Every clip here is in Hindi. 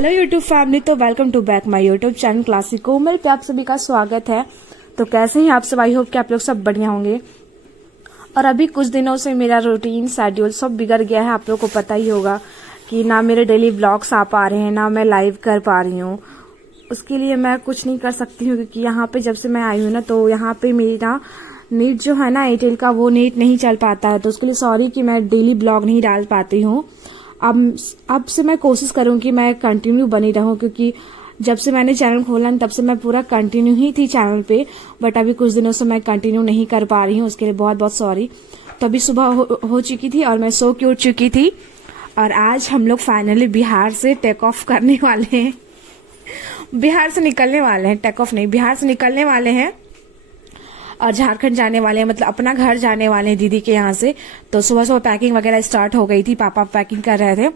हेलो यूट्यूब फैमिली, तो welcome to back my YouTube channel classic Komal पे आप सभी का स्वागत है। तो कैसे हैं आप सब? आई होप कि आप लोग सब बढ़िया होंगे। और अभी कुछ दिनों से मेरा रूटीन शेड्यूल सब बिगड़ गया है। आप लोग को पता ही होगा कि ना मेरे डेली ब्लॉग्स आ पा रहे हैं, ना मैं लाइव कर पा रही हूँ। उसके लिए मैं कुछ नहीं कर सकती हूँ क्योंकि यहाँ पे जब से मैं आई हूँ ना, तो यहाँ पे मेरा नेट जो है ना एयरटेल का, वो नेट नहीं चल पाता है। तो उसके लिए सॉरी कि मैं डेली ब्लॉग नहीं डाल पाती हूँ। अब से मैं कोशिश करूंगी कि मैं कंटिन्यू बनी रहूं, क्योंकि जब से मैंने चैनल खोला तब से मैं पूरा कंटिन्यू ही थी चैनल पे। बट अभी कुछ दिनों से मैं कंटिन्यू नहीं कर पा रही हूँ, उसके लिए बहुत बहुत सॉरी। तो अभी सुबह हो चुकी थी और मैं सो के उठ चुकी थी। और आज हम लोग फाइनली बिहार से टेक ऑफ करने वाले हैं। बिहार से निकलने वाले हैं, टेक ऑफ नहीं, बिहार से निकलने वाले हैं और झारखंड जाने वाले हैं, मतलब अपना घर जाने वाले हैं दीदी के यहाँ से। तो सुबह सुबह पैकिंग वगैरह स्टार्ट हो गई थी, पापा पैकिंग कर रहे थे।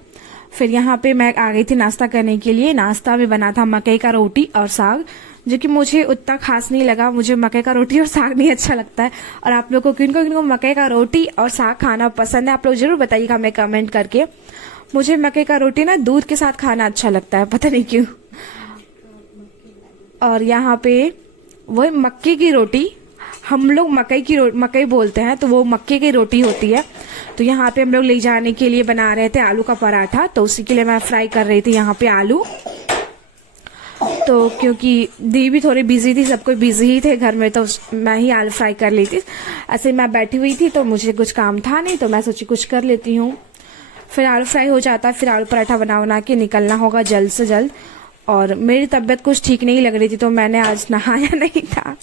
फिर यहाँ पे मैं आ गई थी नाश्ता करने के लिए। नाश्ता में बना था मकई का रोटी और साग, जो कि मुझे उतना खास नहीं लगा। मुझे मकई का रोटी और साग नहीं अच्छा लगता है। और आप लोगों को किनको मकई का रोटी और साग खाना पसंद है, आप लोग जरूर बताइएगा हमें कमेंट करके। मुझे मकई का रोटी ना दूध के साथ खाना अच्छा लगता है, पता नहीं क्यों। और यहाँ पे वही मक्के की रोटी, हम लोग मकई बोलते हैं, तो वो मक्के की रोटी होती है। तो यहाँ पे हम लोग ले जाने के लिए बना रहे थे आलू का पराठा। तो उसी के लिए मैं फ्राई कर रही थी यहाँ पे आलू। तो क्योंकि दी भी थोड़ी बिजी थी, सब कोई बिजी ही थे घर में, तो मैं ही आलू फ्राई कर ली थी। ऐसे मैं बैठी हुई थी तो मुझे कुछ काम था नहीं, तो मैं सोची कुछ कर लेती हूँ। फिर आलू फ्राई हो जाता है, फिर आलू पराठा बना के निकलना होगा जल्द से जल्द। और मेरी तबीयत कुछ ठीक नहीं लग रही थी, तो मैंने आज नहाया नहीं था।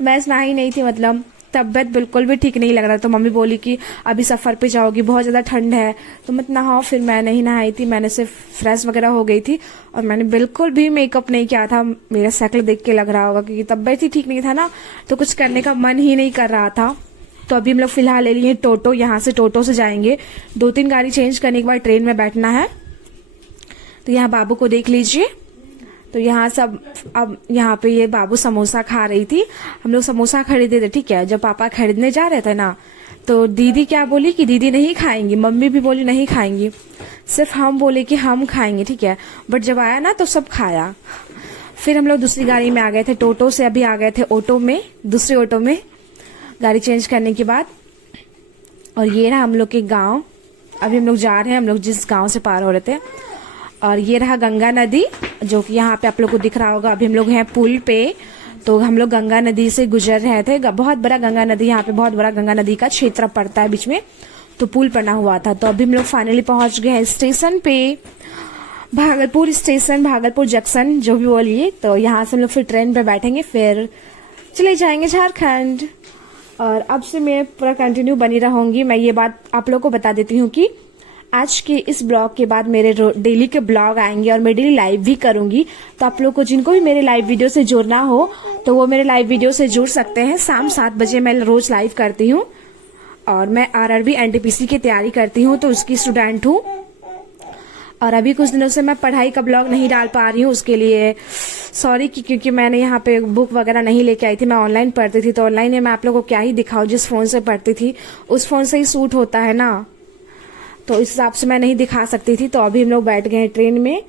मैं नहाई नहीं थी, मतलब तबीयत बिल्कुल भी ठीक नहीं लग रहा। तो मम्मी बोली कि अभी सफर पे जाओगी, बहुत ज्यादा ठंड है, तो मत नहाओ। फिर मैं नहीं नहाई थी, मैंने सिर्फ फ्रेश वगैरह हो गई थी। और मैंने बिल्कुल भी मेकअप नहीं किया था। मेरा शक्ल देख के लग रहा होगा, क्योंकि तबीयत ही ठीक नहीं था ना, तो कुछ करने का मन ही नहीं कर रहा था। तो अभी हम लोग फिलहाल ले लिए टोटो, यहाँ से टोटो से जाएंगे। 2-3 गाड़ी चेंज करने के बाद ट्रेन में बैठना है। तो यहाँ बाबू को देख लीजिए। तो यहाँ सब, अब यहाँ पे ये बाबू समोसा खा रही थी। हम लोग समोसा खरीदे थे, ठीक है। जब पापा खरीदने जा रहे थे ना, तो दीदी क्या बोली कि दीदी नहीं खाएंगी, मम्मी भी बोली नहीं खाएंगी, सिर्फ हम बोले कि हम खाएंगे, ठीक है। बट जब आया ना तो सब खाया। फिर हम लोग दूसरी गाड़ी में आ गए थे, टोटो से अभी आ गए थे ऑटो में, दूसरे ऑटो में गाड़ी चेंज करने के बाद। और ये रहा हम लोग के गाँव। अभी हम लोग जा रहे हैं, हम लोग जिस गाँव से पार हो रहे थे। और ये रहा गंगा नदी, जो कि यहाँ पे आप लोग को दिख रहा होगा। अभी हम लोग हैं पुल पे, तो हम लोग गंगा नदी से गुजर रहे थे। बहुत बड़ा गंगा नदी, यहाँ पे बहुत बड़ा गंगा नदी का क्षेत्र पड़ता है बीच में, तो पुल बना हुआ था। तो अभी हम लोग फाइनली पहुंच गए हैं स्टेशन पे, भागलपुर स्टेशन, भागलपुर जंक्शन जो भी बोलिए। तो यहाँ से हम लोग फिर ट्रेन पे बैठेंगे, फिर चले जाएंगे झारखंड। और अब से मैं पूरा कंटिन्यू बनी रहूंगी। मैं ये बात आप लोग को बता देती हूँ कि आज के इस ब्लॉग के बाद मेरे डेली के ब्लॉग आएंगे और मैं डेली लाइव भी करूंगी। तो आप लोग को जिनको भी मेरे लाइव वीडियो से जुड़ना हो, तो वो मेरे लाइव वीडियो से जुड़ सकते हैं। शाम 7 बजे मैं रोज लाइव करती हूँ। और मैं आरआरबी एनटीपीसी की तैयारी करती हूँ, तो उसकी स्टूडेंट हूँ। और अभी कुछ दिनों से मैं पढ़ाई का ब्लॉग नहीं डाल पा रही हूँ, उसके लिए सॉरी, क्योंकि मैंने यहाँ पे बुक वगैरह नहीं लेके आई थी। मैं ऑनलाइन पढ़ती थी, तो ऑनलाइन में मैं आप लोगों को क्या ही दिखाऊं। जिस फोन से पढ़ती थी उस फोन से ही सूट होता है ना, तो इस हिसाब से मैं नहीं दिखा सकती थी। तो अभी हम लोग बैठ गए ट्रेन में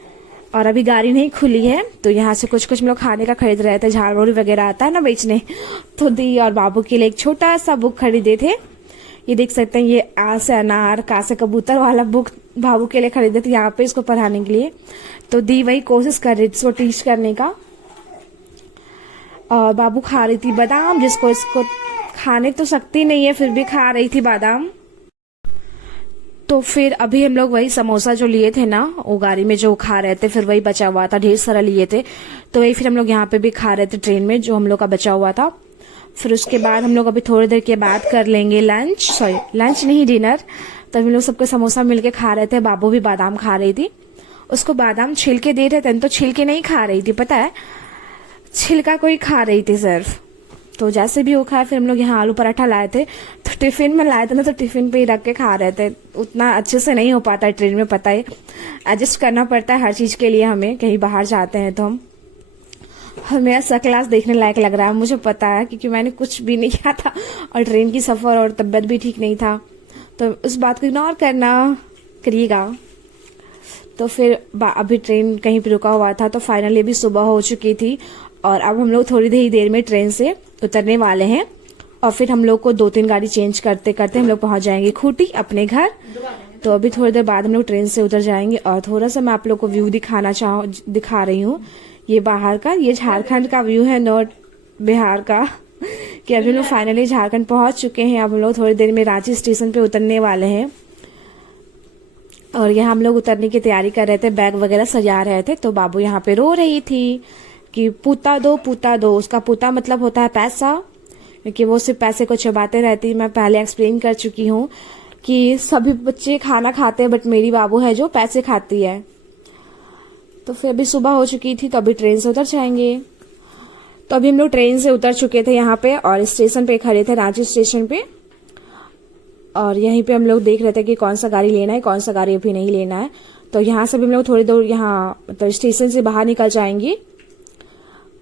और अभी गाड़ी नहीं खुली है। तो यहाँ से कुछ हम लोग खाने का खरीद रहे थे, झाड़ोरी वगैरह आता है ना बेचने, तो दी और बाबू के लिए एक छोटा सा बुक खरीदे थे। ये देख सकते हैं, ये आ से अनार, का से कबूतर वाला बुक बाबू के लिए खरीदे थे यहाँ पे इसको पढ़ाने के लिए। तो दी वही कोशिश कर रही थी इसको टीच करने का। और बाबू खा रही थी बादाम, जिसको इसको खाने तो सकती नहीं है, फिर भी खा रही थी बादाम। तो फिर अभी हम लोग वही समोसा जो लिए थे ना, वो गाड़ी में जो खा रहे थे, फिर वही बचा हुआ था, ढेर सारा लिए थे। तो वही फिर हम लोग यहाँ पे भी खा रहे थे ट्रेन में, जो हम लोग का बचा हुआ था। फिर उसके बाद हम लोग अभी थोड़ी देर के बाद कर लेंगे लंच नहीं, डिनर। तो हम लोग सबके समोसा मिलके खा रहे थे। बाबू भी बादाम खा रही थी, उसको बादाम छिलके दे रहे थे, तो छिलके नहीं खा रही थी, पता है, छिलका कोई खा रही थी सिर्फ। तो जैसे भी वो खाया, फिर हम लोग यहाँ आलू पराठा लाए थे, तो टिफिन में लाए थे ना, तो टिफिन पे ही रख के खा रहे थे। उतना अच्छे से नहीं हो पाता है ट्रेन में, पता है, एडजस्ट करना पड़ता है हर चीज के लिए। हमें कहीं बाहर जाते हैं तो मेरा सा क्लास देखने लायक लग रहा है, मुझे पता है, क्योंकि मैंने कुछ भी नहीं किया था और ट्रेन की सफर और तबियत भी ठीक नहीं था। तो उस बात को इग्नोर करना करिएगा। तो फिर अभी ट्रेन कहीं पे रुका हुआ था, तो फाइनली अभी सुबह हो चुकी थी और अब हम लोग थोड़ी ही देर में ट्रेन से उतरने वाले हैं और फिर हम लोग को 2-3 गाड़ी चेंज करते करते हम लोग पहुंच जाएंगे खूंटी अपने घर। तो अभी थोड़ी देर बाद हम लोग ट्रेन से उतर जाएंगे और थोड़ा सा मैं आप लोग को व्यू दिखा रही हूँ। ये बाहर का, ये झारखंड का व्यू है, नॉर्थ बिहार का। कि अभी लोग फाइनली झारखंड पहुंच चुके हैं। अब हम लोग थोड़ी देर में रांची स्टेशन पे उतरने वाले हैं और यहाँ हम लोग उतरने की तैयारी कर रहे थे, बैग वगैरह सजा रहे थे। तो बाबू यहाँ पे रो रही थी कि पूता दो पूता दो। उसका पूता मतलब होता है पैसा, क्योंकि वो सिर्फ पैसे को चबाते रहती। मैं पहले एक्सप्लेन कर चुकी हूँ कि सभी बच्चे खाना खाते हैं बट मेरी बाबू है जो पैसे खाती है। तो फिर अभी सुबह हो चुकी थी तो अभी ट्रेन से उतर जाएंगे। तो अभी हम लोग ट्रेन से उतर चुके थे यहाँ पे और स्टेशन पे खड़े थे, रांची स्टेशन पे। और यहीं पे हम लोग देख रहे थे कि कौन सा गाड़ी लेना है, कौन सा गाड़ी अभी नहीं लेना है। तो यहाँ से भी हम लोग थोड़ी दूर यहाँ तो स्टेशन से बाहर निकल जाएंगे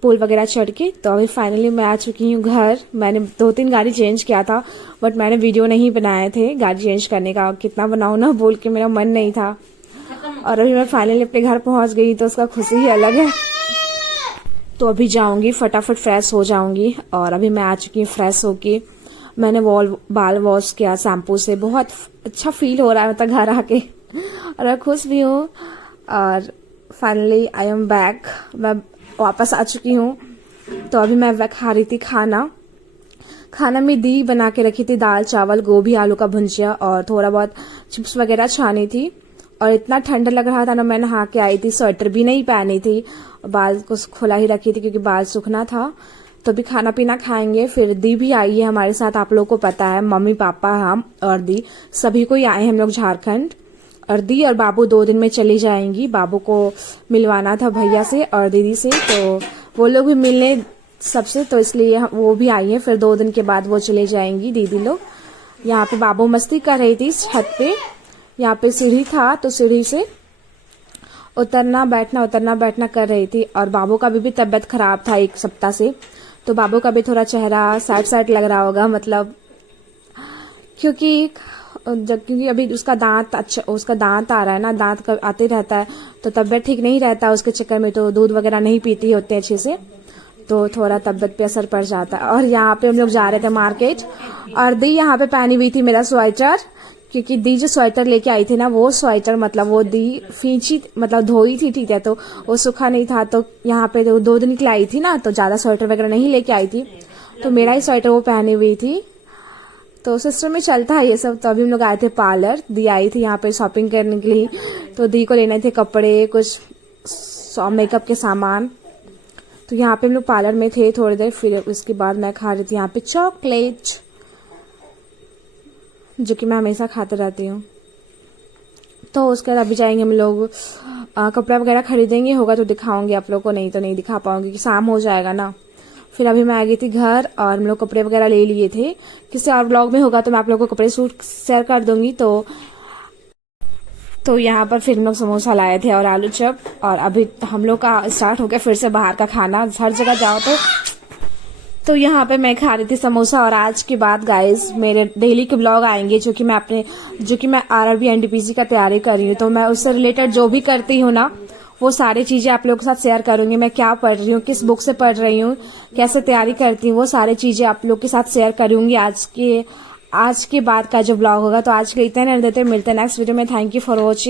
पुल वगैरह चढ़ के। तो अभी फाइनली मैं आ चुकी हूँ घर। मैंने 2-3 गाड़ी चेंज किया था बट मैंने वीडियो नहीं बनाए थे गाड़ी चेंज करने का, कितना बनाऊँ ना बोल के मेरा मन नहीं था। और अभी मैं फाइनली अपने घर पहुंच गई तो उसका खुशी ही अलग है। तो अभी जाऊंगी, फटाफट फ्रेश हो जाऊंगी। और अभी मैं आ चुकी हूँ फ्रेश होके। मैंने बाल वॉश किया शैम्पू से, बहुत अच्छा फील हो रहा है मतलब घर आके और मैं खुश भी हूँ। और फाइनली आई एम बैक, मैं वापस आ चुकी हूँ। तो अभी मैं खा रही थी खाना में दी बना के रखी थी, दाल चावल गोभी आलू का भुंजिया और थोड़ा बहुत चिप्स वगैरह छानी थी। और इतना ठंडा लग रहा था ना, मैं नहा के आई थी, स्वेटर भी नहीं पहनी थी, बाल को खुला ही रखी थी क्योंकि बाल सूखना था। तो अभी खाना पीना खाएंगे। फिर दी भी आई है हमारे साथ, आप लोगों को पता है, मम्मी पापा हम और दी सभी को ही आए हम लोग झारखंड। और दी और बाबू 2 दिन में चली जाएंगी। बाबू को मिलवाना था भैया से और दीदी से, तो वो लोग भी मिलने सबसे, तो इसलिए वो भी आई है। फिर 2 दिन के बाद वो चले जाएंगी दीदी लोग। यहाँ पे बाबू मस्ती कर रही थी छत पे, यहाँ पे सीढ़ी था तो सीढ़ी से उतरना बैठना कर रही थी। और बाबू का भी तबीयत खराब था 1 सप्ताह से, तो बाबू का भी थोड़ा चेहरा सैड लग रहा होगा, मतलब क्योंकि अभी उसका दांत आ रहा है ना, दांत आते रहता है तो तबीयत ठीक नहीं रहता उसके चक्कर में। तो दूध वगैरह नहीं पीती होते अच्छे से, तो थोड़ा तबीयत पे असर पड़ जाता है। और यहाँ पे हम लोग जा रहे थे मार्केट और दी यहाँ पे पहनी हुई थी मेरा स्वेटर, क्योंकि दी जो स्वेटर लेके आई थी ना, वो स्वेटर मतलब वो दी फींची मतलब धोई थी, ठीक है, तो वो सूखा नहीं था। तो यहाँ पे 2 दिन के लिए आई थी ना, तो ज्यादा स्वेटर वगैरह नहीं लेके आई थी, तो मेरा ही स्वेटर वो पहनी हुई थी। तो सिस्टर में चलता है ये सब। तो अभी हम लोग आए थे पार्लर, दी आई थी यहाँ पे शॉपिंग करने के लिए। तो दी को लेने थे कपड़े, कुछ मेकअप के सामान। तो यहाँ पे हम लोग पार्लर में थे थोड़ी देर, फिर उसके बाद मैं खा रही थी यहाँ पे चॉकलेट, जो कि मैं हमेशा खाते रहती हूँ। तो उसके बाद अभी जाएंगे हम लोग कपड़ा वगैरह खरीदेंगे, होगा तो दिखाऊंगी आप लोग को, नहीं तो नहीं दिखा पाऊंगी कि शाम हो जाएगा ना। फिर अभी मैं आ गई थी घर और हम लोग कपड़े वगैरह ले लिए थे। किसी और ब्लॉग में होगा तो मैं आप लोगों को कपड़े सूट शेयर कर दूंगी। तो यहाँ पर फिर हम लोग समोसा लाए थे और आलू चप। और अभी हम लोग का स्टार्ट हो गया फिर से बाहर का खाना, हर जगह जाओ तो यहाँ पे मैं खा रही थी समोसा। और आज के बाद गाइज मेरे डेली के ब्लॉग आएंगे, जो कि मैं RRB NTPC का तैयारी कर रही हूँ। तो मैं उससे रिलेटेड जो भी करती हूँ ना, वो सारी चीजें आप लोगों के साथ शेयर करूंगी। मैं क्या पढ़ रही हूँ, किस बुक से पढ़ रही हूँ, कैसे तैयारी करती हूँ, वो सारी चीजें आप लोग के साथ शेयर करूंगी आज के बाद का जो ब्लॉग होगा। तो आज के इतने नहीं देते, मिलते हैं नेक्स्ट वीडियो में। Thank you for watching.